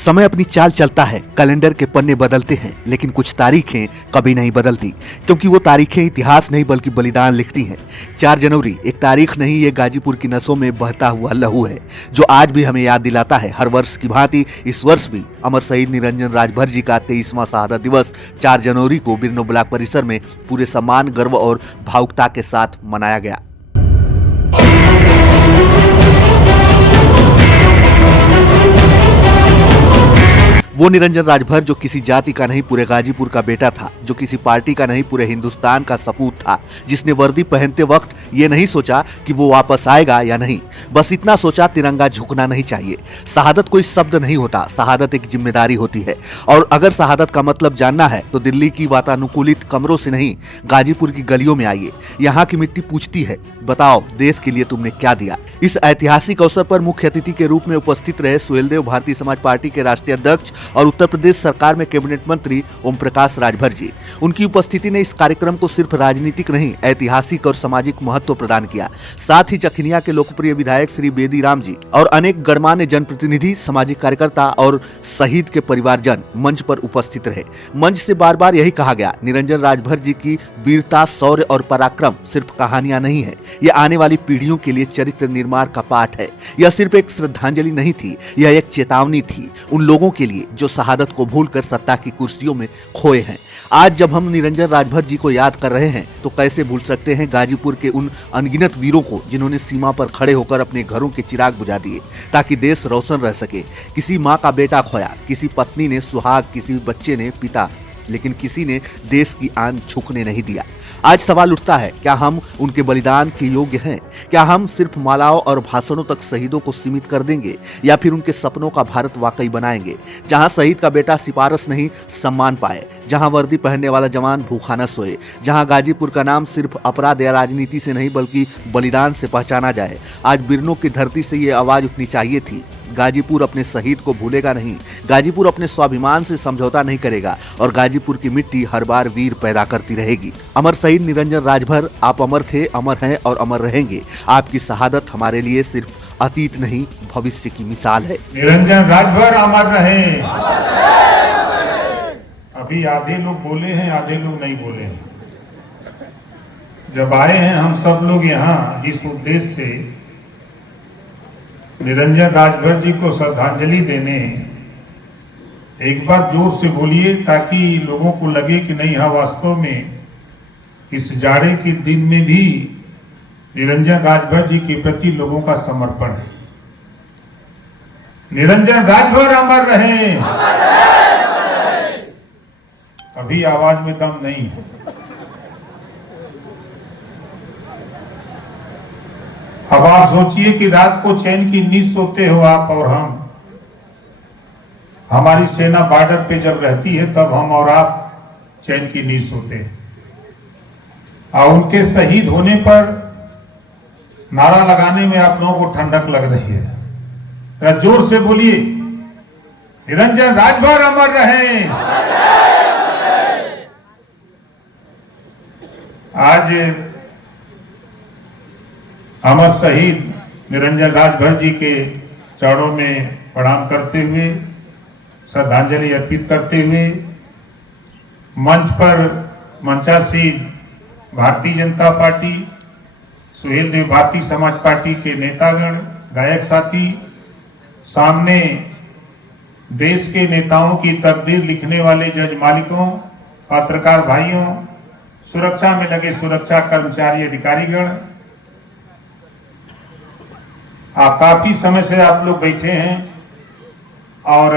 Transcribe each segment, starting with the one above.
समय अपनी चाल चलता है, कैलेंडर के पन्ने बदलते हैं, लेकिन कुछ तारीखें कभी नहीं बदलती, क्योंकि वो तारीखें इतिहास नहीं बल्कि बलिदान लिखती हैं। 4 जनवरी एक तारीख नहीं, ये गाजीपुर की नसों में बहता हुआ लहू है, जो आज भी हमें याद दिलाता है। हर वर्ष की भांति इस वर्ष भी अमर शहीद निरंजन राजभर जी का 23वां शहादत दिवस 4 जनवरी को बिरनो ब्लॉक परिसर में पूरे सम्मान, गर्व और भावुकता के साथ मनाया गया। वो निरंजन राजभर जो किसी जाति का नहीं, पूरे गाजीपुर का बेटा था, जो किसी पार्टी का नहीं, पूरे हिंदुस्तान का सपूत था, जिसने वर्दी पहनते वक्त ये नहीं सोचा कि वो वापस आएगा या नहीं, बस इतना सोचा तिरंगा झुकना नहीं चाहिए। शहादत कोई शब्द नहीं होता, शहादत एक जिम्मेदारी होती है। और अगर शहादत का मतलब जानना है तो दिल्ली की वातानुकूलित कमरों से नहीं, गाजीपुर की गलियों में आइए। यहाँ की मिट्टी पूछती है, बताओ देश के लिए तुमने क्या दिया। इस ऐतिहासिक अवसर पर मुख्य अतिथि के रूप में उपस्थित रहे सुहेलदेव, भारतीय समाज पार्टी के राष्ट्रीय अध्यक्ष और उत्तर प्रदेश सरकार में कैबिनेट मंत्री ओम प्रकाश राजभर जी। उनकी उपस्थिति ने इस कार्यक्रम को सिर्फ राजनीतिक नहीं, ऐतिहासिक और सामाजिक महत्व प्रदान किया। साथ ही चखनिया के लोकप्रिय विधायक श्री बेदी राम जी और अनेक गणमान्य जनप्रतिनिधि, सामाजिक कार्यकर्ता और शहीद के परिवारजन मंच पर उपस्थित रहे। मंच से बार बार यही कहा गया, निरंजन राजभर जी की वीरता, शौर्य और पराक्रम सिर्फ कहानियां नहीं है, यह आने वाली पीढ़ियों के लिए चरित्र निर्माण का पाठ है। यह सिर्फ एक श्रद्धांजलि नहीं थी, यह एक चेतावनी थी उन लोगों के लिए जो शहादत को भूलकर सत्ता की कुर्सियों में खोए हैं। आज जब हम निरंजन राजभर जी को याद कर रहे हैं तो कैसे भूल सकते हैं गाजीपुर के उन अनगिनत वीरों को जिन्होंने सीमा पर खड़े होकर अपने घरों के चिराग बुझा दिए ताकि देश रोशन रह सके। किसी माँ का बेटा खोया, किसी पत्नी ने सुहाग, किसी बच्चे ने पिता, लेकिन किसी ने देश की आन झुकने नहीं दिया। आज सवाल उठता है, क्या हम उनके बलिदान के योग्य हैं? क्या हम सिर्फ मालाओं और भाषणों तक शहीदों को सीमित कर देंगे, या फिर उनके सपनों का भारत वाकई बनाएंगे, जहां शहीद का बेटा सिपारस नहीं सम्मान पाए, जहां वर्दी पहनने वाला जवान भूखा न सोए, जहां गाजीपुर का नाम सिर्फ अपराध या राजनीति से नहीं बल्कि बलिदान से पहचाना जाए। आज बिरनो की धरती से ये आवाज उठनी चाहिए थी। गाजीपुर अपने शहीद को भूलेगा नहीं, गाजीपुर अपने स्वाभिमान से समझौता नहीं करेगा और गाजीपुर की मिट्टी हर बार वीर पैदा करती रहेगी। अमर शहीद निरंजन राजभर, आप अमर थे, अमर हैं और अमर रहेंगे। आपकी शहादत हमारे लिए सिर्फ अतीत नहीं, भविष्य की मिसाल है। निरंजन राजभर अमर रहे। अभी आधे लोग बोले हैं, आधे लोग नहीं बोले हैं। जब आए हैं हम सब लोग यहाँ जिस उद्देश्य से निरंजन राजभर जी को श्रद्धांजलि देने, एक बार जोर से बोलिए ताकि लोगों को लगे कि नहीं, हाँ वास्तव में इस जाड़े के दिन में भी निरंजन राजभर जी के प्रति लोगों का समर्पण है। निरंजन राजभर अमर रहे। अभी आवाज में दम नहीं है। अब आप सोचिए कि रात को चैन की नींद सोते हो आप और हम। हमारी सेना बॉर्डर पे जब रहती है तब हम और आप चैन की नींद सोते हैं। और उनके शहीद होने पर नारा लगाने में आप लोगों को ठंडक लग रही है। जरा जोर से बोलिए, निरंजन राजभर अमर रहे। आज अमर शहीद निरंजन राजभर जी के चरणों में प्रणाम करते हुए, श्रद्धांजलि अर्पित करते हुए, मंच पर मंचासीन भारतीय जनता पार्टी, सुहेलदेव भारतीय समाज पार्टी के नेतागण, गायक साथी, सामने देश के नेताओं की तकदीर लिखने वाले जज मालिकों, पत्रकार भाइयों, सुरक्षा में लगे सुरक्षा कर्मचारी, अधिकारीगण, काफी समय से आप लोग बैठे हैं और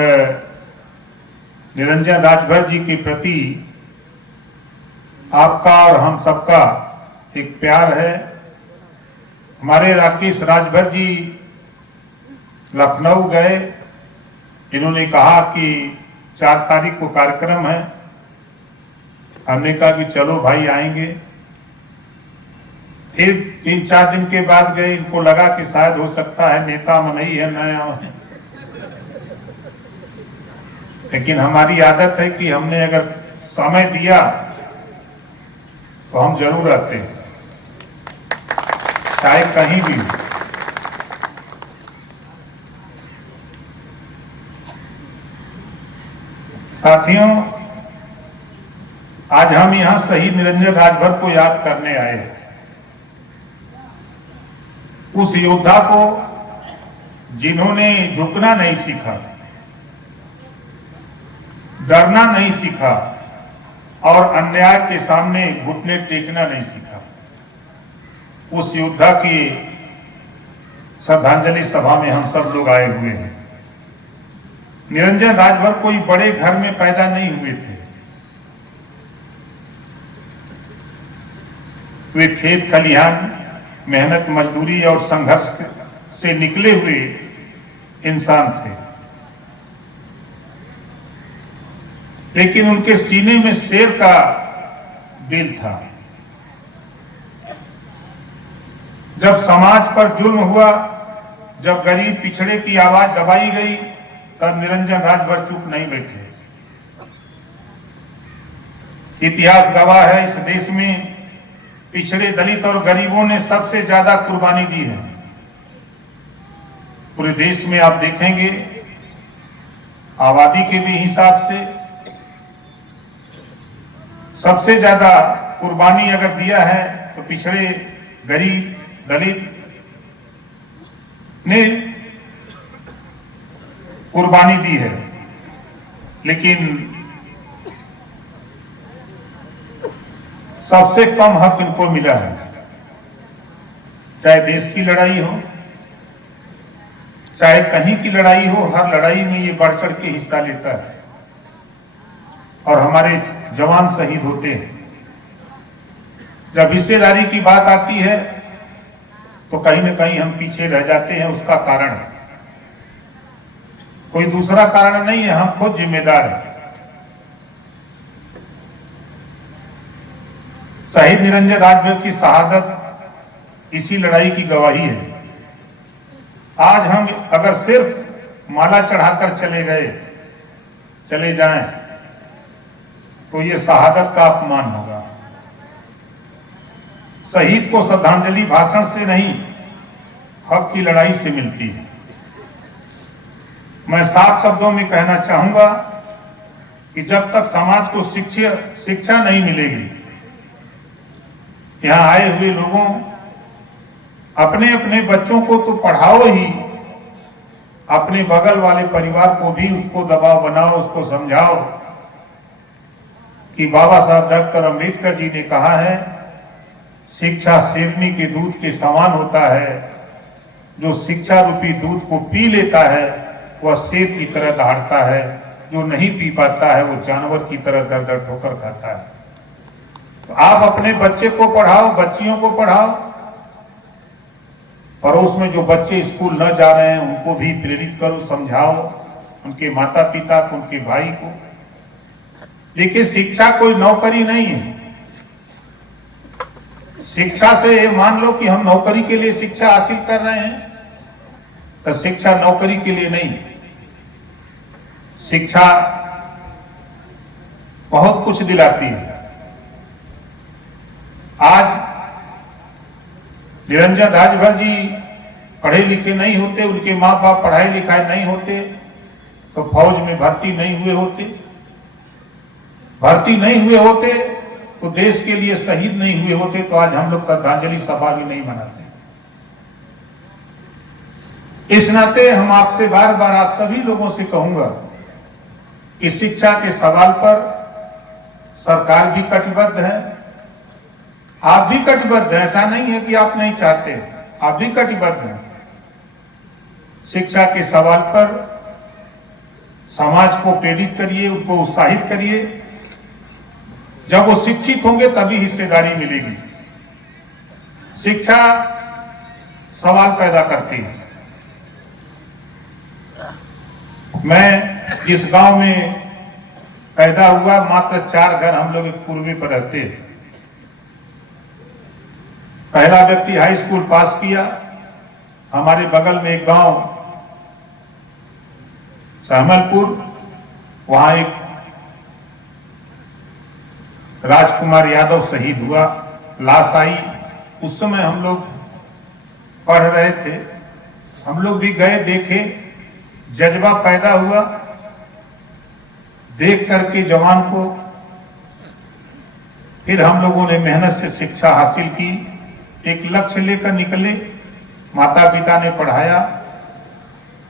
निरंजन राजभर जी के प्रति आपका और हम सबका एक प्यार है। हमारे राकेश राजभर जी लखनऊ गए, इन्होंने कहा कि 4 तारीख को कार्यक्रम है। हमने कहा कि चलो भाई आएंगे। फिर 3-4 दिन के बाद गए, इनको लगा कि शायद हो सकता है नेता मनई है, नया है, लेकिन हमारी आदत है कि हमने अगर समय दिया तो हम जरूर आते हैं, चाहे कहीं भी। साथियों, आज हम यहां शहीद निरंजन राजभर को याद करने आए हैं। उस योद्धा को जिन्होंने झुकना नहीं सीखा, डरना नहीं सीखा और अन्याय के सामने घुटने टेकना नहीं सीखा। उस योद्धा की श्रद्धांजलि सभा में हम सब लोग आए हुए हैं। निरंजन राजभर कोई बड़े घर में पैदा नहीं हुए थे। वे खेत खलिहान, मेहनत मजदूरी और संघर्ष से निकले हुए इंसान थे, लेकिन उनके सीने में शेर का दिल था। जब समाज पर जुल्म हुआ, जब गरीब पिछड़े की आवाज दबाई गई, तब निरंजन राजभर चुप नहीं बैठे। इतिहास गवाह है, इस देश में पिछड़े, दलित और गरीबों ने सबसे ज्यादा कुर्बानी दी है। पूरे देश में आप देखेंगे, आबादी के भी हिसाब से सबसे ज्यादा कुर्बानी अगर दिया है तो पिछड़े, गरीब, दलित ने कुर्बानी दी है। लेकिन सबसे कम हक इनको मिला है। चाहे देश की लड़ाई हो, चाहे कहीं की लड़ाई हो, हर लड़ाई में ये बढ़ चढ़ के हिस्सा लेता है और हमारे जवान शहीद होते हैं। जब हिस्सेदारी की बात आती है तो कहीं न कहीं हम पीछे रह जाते हैं। उसका कारण कोई दूसरा कारण नहीं है, हम खुद जिम्मेदार हैं। शहीद निरंजन राजभर की शहादत इसी लड़ाई की गवाही है। आज हम अगर सिर्फ माला चढ़ाकर चले जाएं तो ये शहादत का अपमान होगा। शहीद को श्रद्धांजलि भाषण से नहीं, हक की लड़ाई से मिलती है। मैं साफ शब्दों में कहना चाहूंगा कि जब तक समाज को शिक्षा नहीं मिलेगी, यहां आए हुए लोगों, अपने अपने बच्चों को तो पढ़ाओ ही, अपने बगल वाले परिवार को भी उसको दबाव बनाओ, उसको समझाओ कि बाबा साहब डॉक्टर अंबेडकर जी ने कहा है, शिक्षा शेरनी के दूध के समान होता है। जो शिक्षा रूपी दूध को पी लेता है वह शेर की तरह दहाड़ता है, जो नहीं पी पाता है वो जानवर की तरह दर दर ठोकर खाता है। तो आप अपने बच्चे को पढ़ाओ, बच्चियों को पढ़ाओ। पड़ोस में जो बच्चे स्कूल न जा रहे हैं उनको भी प्रेरित करो, समझाओ, उनके माता पिता को, उनके भाई को। देखिए, शिक्षा कोई नौकरी नहीं है। शिक्षा से ये मान लो कि हम नौकरी के लिए शिक्षा हासिल कर रहे हैं, तो शिक्षा नौकरी के लिए नहीं। शिक्षा बहुत कुछ दिलाती है। आज निरंजन राजभर जी पढ़े लिखे नहीं होते, उनके माँ बाप पढ़ाई लिखाई नहीं होते, तो फौज में भर्ती नहीं हुए होते। भर्ती नहीं हुए होते तो देश के लिए शहीद नहीं हुए होते, तो आज हम लोग श्रद्धांजलि सभा भी नहीं मनाते। इस नाते हम आपसे बार बार आप सभी लोगों से कहूंगा कि शिक्षा के सवाल पर सरकार भी कटिबद्ध है, आप भी कटिबद्ध हैं। ऐसा नहीं है कि आप नहीं चाहते, आप भी कटिबद्ध हैं। शिक्षा के सवाल पर समाज को प्रेरित करिए, उनको उत्साहित करिए। जब वो शिक्षित होंगे तभी हिस्सेदारी मिलेगी। शिक्षा सवाल पैदा करती है। मैं जिस गांव में पैदा हुआ, मात्र 4 घर हम लोग एक पूर्वे पर रहते हैं। पहला व्यक्ति हाई स्कूल पास किया। हमारे बगल में एक गांव सहमलपुर, वहां एक राजकुमार यादव शहीद हुआ, लाश आई। उस समय हम लोग पढ़ रहे थे, हम लोग भी गए, देखे, जज्बा पैदा हुआ। देख करके जवान को फिर हम लोगों ने मेहनत से शिक्षा हासिल की, एक लक्ष्य लेकर निकले, माता पिता ने पढ़ाया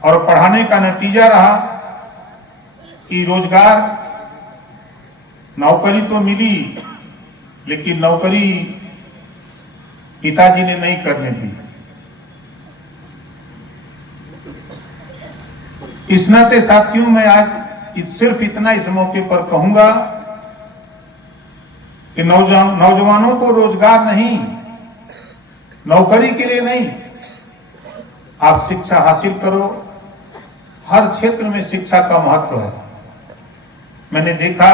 और पढ़ाने का नतीजा रहा कि रोजगार, नौकरी तो मिली, लेकिन नौकरी पिताजी ने नहीं करने दी। इस नाते साथियों, मैं आज सिर्फ इतना इस मौके पर कहूंगा कि नौजवानों को रोजगार नहीं, नौकरी के लिए नहीं, आप शिक्षा हासिल करो। हर क्षेत्र में शिक्षा का महत्व है। मैंने देखा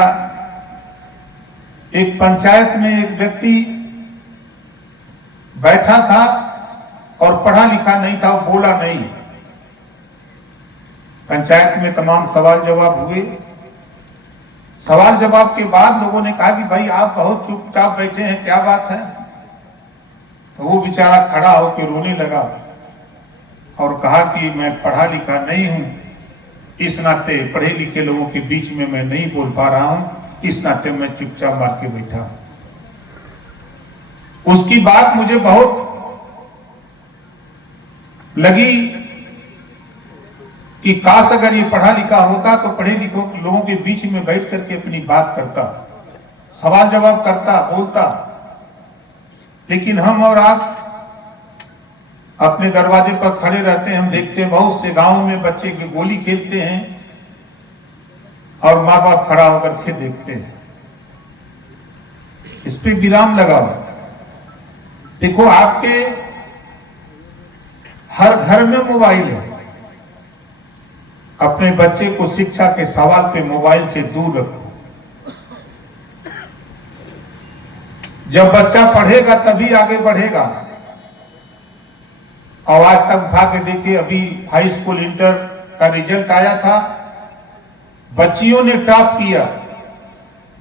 एक पंचायत में एक व्यक्ति बैठा था और पढ़ा लिखा नहीं था, वो बोला नहीं। पंचायत में तमाम सवाल जवाब हुए। सवाल जवाब के बाद लोगों ने कहा कि भाई आप बहुत चुपचाप बैठे हैं, क्या बात है? तो वो बेचारा खड़ा होकर रोने लगा और कहा कि मैं पढ़ा लिखा नहीं हूं, इस नाते पढ़े लिखे लोगों के बीच में मैं नहीं बोल पा रहा हूं, इस नाते मैं चुपचाप मार के बैठा हूं। उसकी बात मुझे बहुत लगी कि काश अगर ये पढ़ा लिखा होता तो पढ़े लिखे लोगों के बीच में बैठ करके अपनी बात करता, सवाल जवाब करता, बोलता। लेकिन हम और आप अपने दरवाजे पर खड़े रहते हैं। हम देखते हैं बहुत से गांवों में बच्चे की गोली खेलते हैं और माँ बाप खड़ा होकर के देखते हैं। इस पे विराम लगाओ। देखो, आपके हर घर में मोबाइल है। अपने बच्चे को शिक्षा के सवाल पे मोबाइल से दूर रखो। जब बच्चा पढ़ेगा तभी आगे बढ़ेगा। और आज तक उठा के देखिए, अभी हाई स्कूल इंटर का रिजल्ट आया था, बच्चियों ने टॉप किया।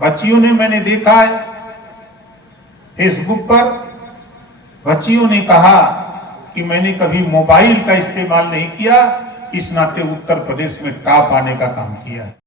बच्चियों ने, मैंने देखा है फेसबुक पर, बच्चियों ने कहा कि मैंने कभी मोबाइल का इस्तेमाल नहीं किया, इस नाते उत्तर प्रदेश में टॉप आने का काम किया है।